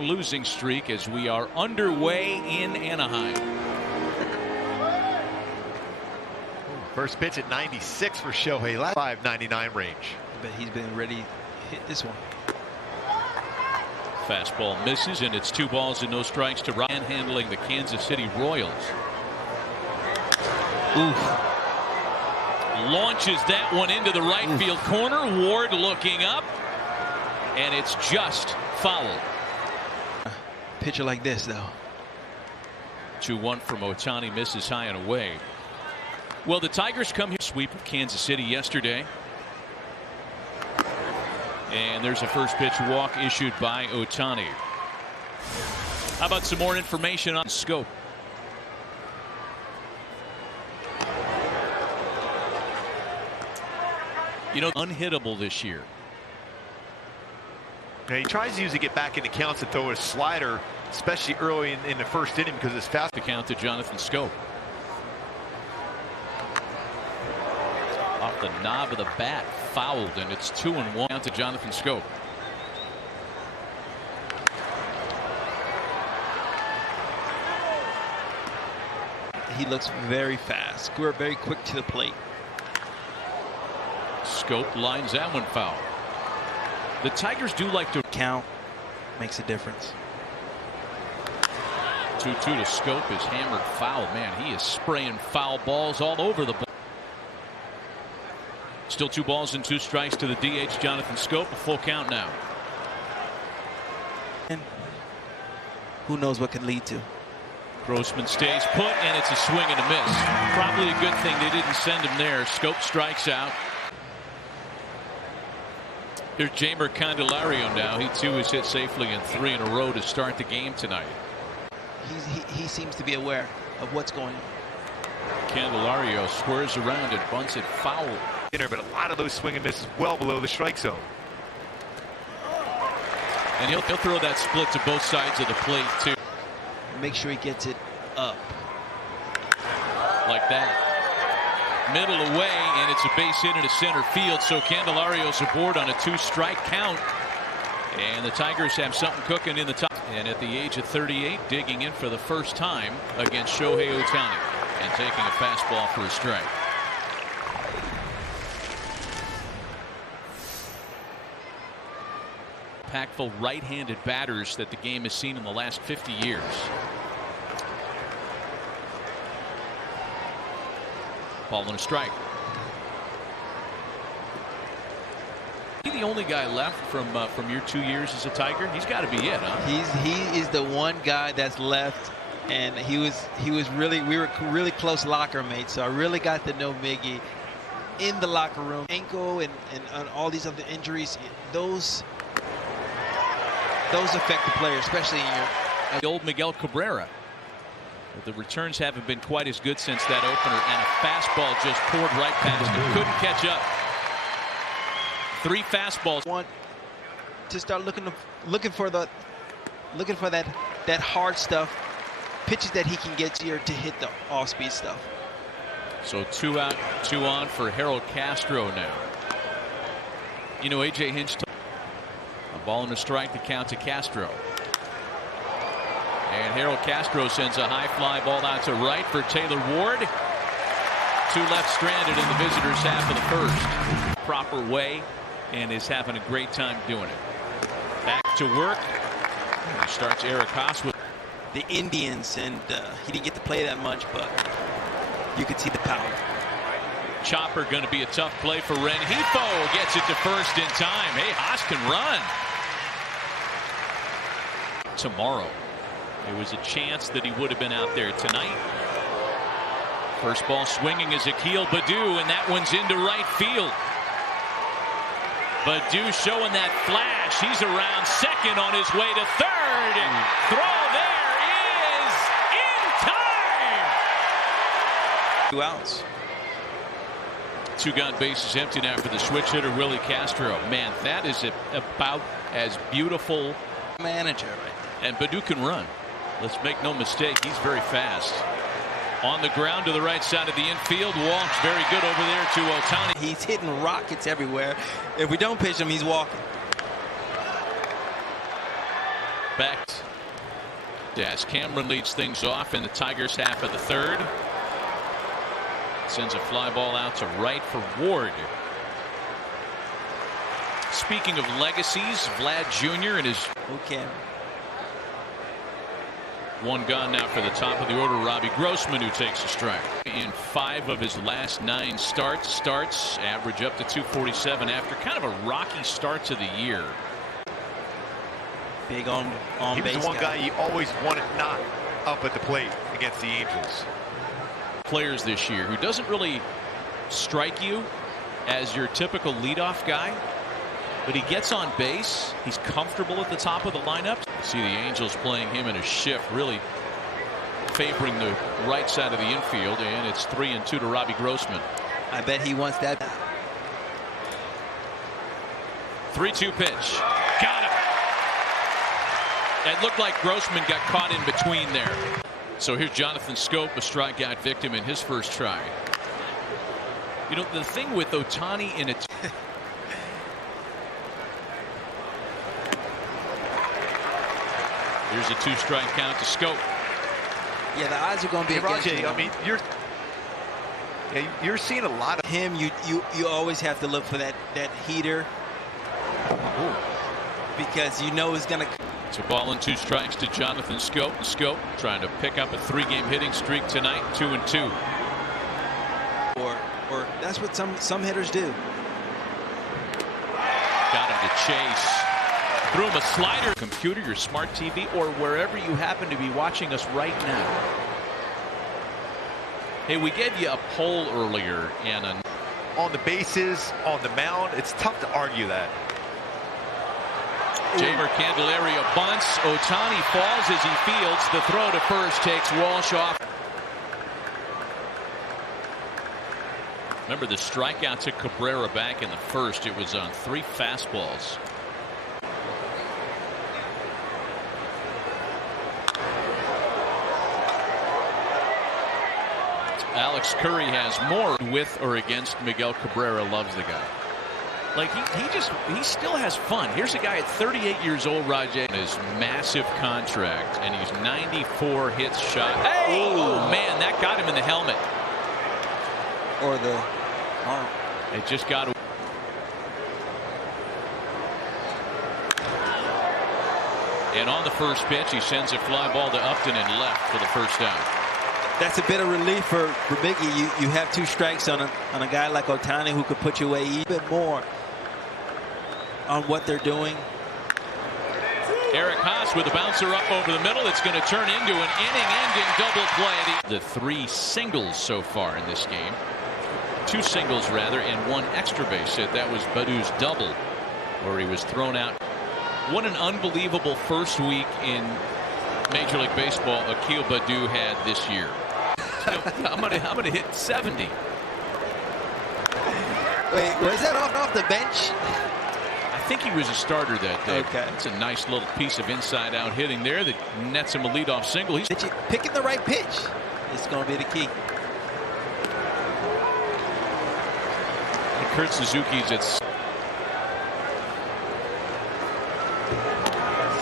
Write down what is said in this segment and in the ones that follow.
losing streak as we are underway in Anaheim. First pitch at 96 for Shohei. 599 range. But he's been ready to hit this one. Fastball misses, and it's 2 balls and no strikes to Ryan handling the Kansas City Royals. Oof. Launches that one into the right field corner. Ward looking up, and it's just fouled. Pitcher like this, though. 2-1 from Ohtani, misses high and away. Well, the Tigers come here, sweep of Kansas City yesterday. And there's a first pitch walk issued by Ohtani. How about some more information on Scope? You know, unhittable this year. Now he tries to usually get back into counts and throw a slider, especially early in the first inning because it's fast. The count to Jonathan Scope. Off the knob of the bat, fouled, and it's 2-1. Count to Jonathan Scope. He looks very fast. We're very quick to the plate. Scope lines that one foul. The Tigers do like to count. Makes a difference. 2-2 to Scope is hammered foul. Man, he is spraying foul balls all over the ball. Still 2 balls and 2 strikes to the DH Jonathan Scope. A full count now. And who knows what can lead to. Grossman stays put, and it's a swing and a miss. Probably a good thing they didn't send him there. Scope strikes out. Here's Jeimer Candelario now. He too is hit safely in 3 in a row to start the game tonight. He seems to be aware of what's going on. Candelario squares around and bunts it foul. But a lot of those swing and misses well below the strike zone. And he'll throw that split to both sides of the plate too. Make sure he gets it up. Like that. Middle away, and it's a base hit into center field. So Candelario's aboard on a 2-strike count. And the Tigers have something cooking in the top. And at the age of 38, digging in for the first time against Shohei Ohtani. And taking a fastball for a strike. Impactful right-handed batters that the game has seen in the last 50 years. Ball and a strike. Is he the only guy left from your 2 years as a Tiger? He's got to be it, huh? He is the one guy that's left, and we were really close locker mates. So I really got to know Miggy in the locker room. Ankle and all these other injuries, those affect the player, especially in your. The old Miguel Cabrera. The returns haven't been quite as good since that opener, and a fastball just poured right past him. Couldn't catch up. 3 fastballs. Want to start looking for that hard stuff, pitches that he can get here to hit the off-speed stuff. So 2 out, 2 on for Harold Castro now. You know, A.J. Hinch. A ball and a strike to count to Castro. And Harold Castro sends a high fly ball out to right for Taylor Ward. 2 left stranded in the visitors' half of the first. Proper way, and is having a great time doing it. Back to work. He starts Eric Haas with the Indians, and he didn't get to play that much, but you could see the power. Chopper going to be a tough play for Rengifo. Gets it to first in time. Hey, Haas can run. Tomorrow. There was a chance that he would have been out there tonight. First ball swinging is Akil Baddoo, and that one's into right field. Baddoo showing that flash. He's around second on his way to third. Throw there is in time. 2 outs. 2 gun bases empty now for the switch hitter Willie Castro. Man, that is about as beautiful Manager right there. And Baddoo can run. Let's make no mistake, he's very fast. On the ground to the right side of the infield. Walks very good over there to Ohtani. He's hitting rockets everywhere. If we don't pitch him, he's walking. respect. As Cameron leads things off in the Tigers' half of the third. Sends a fly ball out to right for Ward. Speaking of legacies, Vlad Jr. and his one gone now for the top of the order. Robbie Grossman, who takes a strike. In 5 of his last 9 starts, average up to 247 after kind of a rocky start to the year. Big on he was base the one guy you always wanted not up at the plate against the Angels. Players this year who doesn't really strike you as your typical leadoff guy, but he gets on base. He's comfortable at the top of the lineup. See the Angels playing him in a shift, really favoring the right side of the infield, and it's 3-2 to Robbie Grossman. I bet he wants that. 3-2 pitch. Got him. It looked like Grossman got caught in between there. So here's Jonathan Scope, a strikeout victim in his first try. You know, the thing with Ohtani in it. Here's a 2-strike count to Scope. Yeah, the odds are going to be against Rajay, you. I mean, you're seeing a lot of him. You always have to look for that heater. Ooh. Because you know he's going to. It's a ball and 2 strikes to Jonathan Scope. Scope trying to pick up a 3-game hitting streak tonight, 2-2. Or that's what some hitters do. Got him to chase. Threw him a slider. Computer, your smart TV, or wherever you happen to be watching us right now. Hey, we gave you a poll earlier, and on the bases, on the mound. It's tough to argue that. Jamer Candelario bunts. Ohtani falls as he fields. The throw to first takes Walsh off. Remember the strikeout took Cabrera back in the first. It was on 3 fastballs. Alex Curry has more with or against Miguel Cabrera. Loves the guy. Like he still has fun. Here's a guy at 38 years old, Rajay, his massive contract, and he's 94 hits shot. Hey! Oh man, that got him in the helmet. Or the arm. It just got. And on the first pitch, he sends a fly ball to Upton and left for the first down. That's a bit of relief for Biggie. You have 2 strikes on a guy like Ohtani who could put you away a bit more on what they're doing. Eric Haas with a bouncer up over the middle. It's going to turn into an inning-ending double play. The 3 singles so far in this game. 2 singles rather, and 1 extra base hit. That was Badu's double, where he was thrown out. What an unbelievable first week in Major League Baseball Akil Baddoo had this year. I'm gonna hit 70. Wait, was that off the bench? I think he was a starter that day. Okay. It's a nice little piece of inside-out hitting there that nets him a leadoff single. He's Picking the right pitch is going to be the key. Kurt Suzuki's at.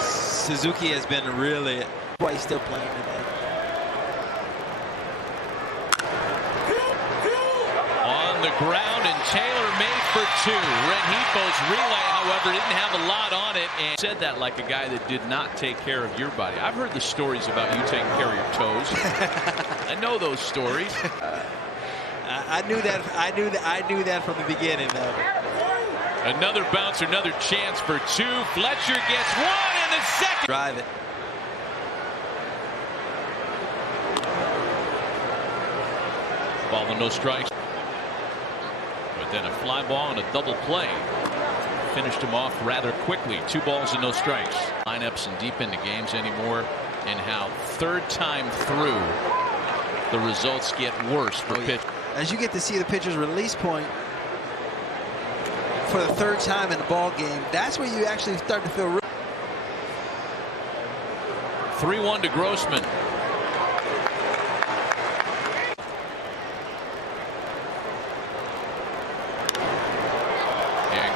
Suzuki has been really. Why he's still playing today. On the ground, and Taylor made for 2. Rengifo's relay, however, didn't have a lot on it, and said that like a guy that did not take care of your body. I've heard the stories about you taking care of your toes. I know those stories. I knew that. I knew that from the beginning, though. Another bounce, another chance for 2. Fletcher gets 1 in the second. Drive it. Ball with no strikes. But then a fly ball and a double play finished him off rather quickly. 2 balls and no strikes. Lineups and deep into games anymore, and how 3rd time through the results get worse for pitch. As you get to see the pitcher's release point for the 3rd time in the ball game, that's where you actually start to feel. 3-1 to Grossman.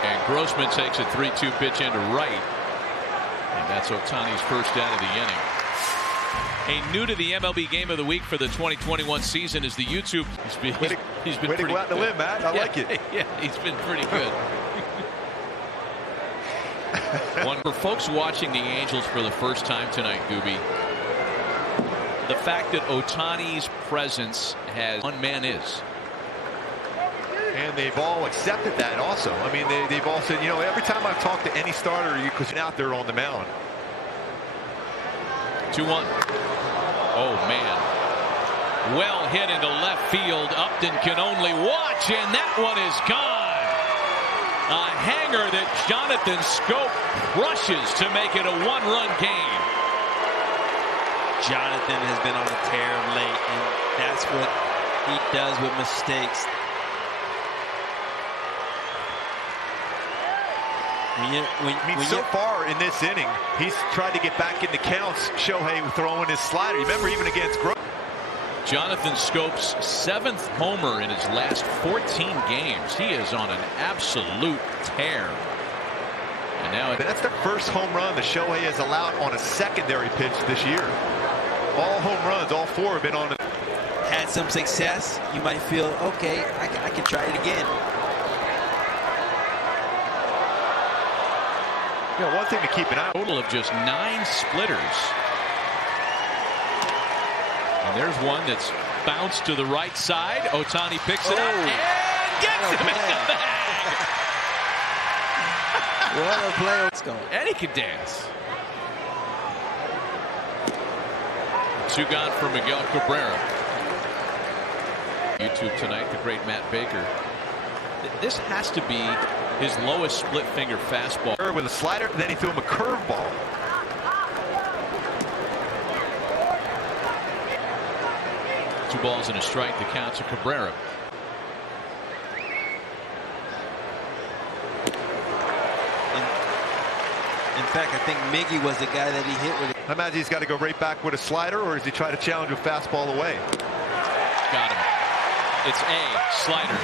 And Grossman takes a 3-2 pitch into right. And that's Ohtani's first out of the inning. A new to the MLB Game of the Week for the 2021 season is the YouTube. He's been way to pretty go out on the good. limb, Matt. I like it. Yeah, he's been pretty good. One for folks watching the Angels for the first time tonight, Gooby. The fact that Ohtani's presence has one man is. And they've all accepted that also. I mean, they've all said, you know, every time I've talked to any starter, because you're out there on the mound. 2-1. Oh, man. Well hit into left field. Upton can only watch, and that one is gone. A hanger that Jonathan Schoop crushes to make it a one-run game. Jonathan has been on a tear of late, and that's what he does with mistakes. So far in this inning, he's tried to get back into counts. Shohei throwing his slider. You remember even against Grove. Jonathan Schoop's 7th homer in his last 14 games. He is on an absolute tear. And now that's the first home run that Shohei has allowed on a secondary pitch this year. All home runs, all 4 have been on it. Had some success. You might feel, okay, I can try it again. You know, one thing to keep an eye on. Total of just 9 splitters. And there's one that's bounced to the right side. Ohtani picks it up and gets him in the bag. What a play. Let's go. And he can dance. 2 gone for Miguel Cabrera. YouTube tonight, the great Matt Baker. This has to be his lowest split finger fastball. With a slider, then he threw him a curveball. Two balls and a strike. The count to Cabrera. In fact, I think Miggy was the guy that he hit with it. I imagine he's got to go right back with a slider, or does he try to challenge a fastball away? Got him. It's a slider.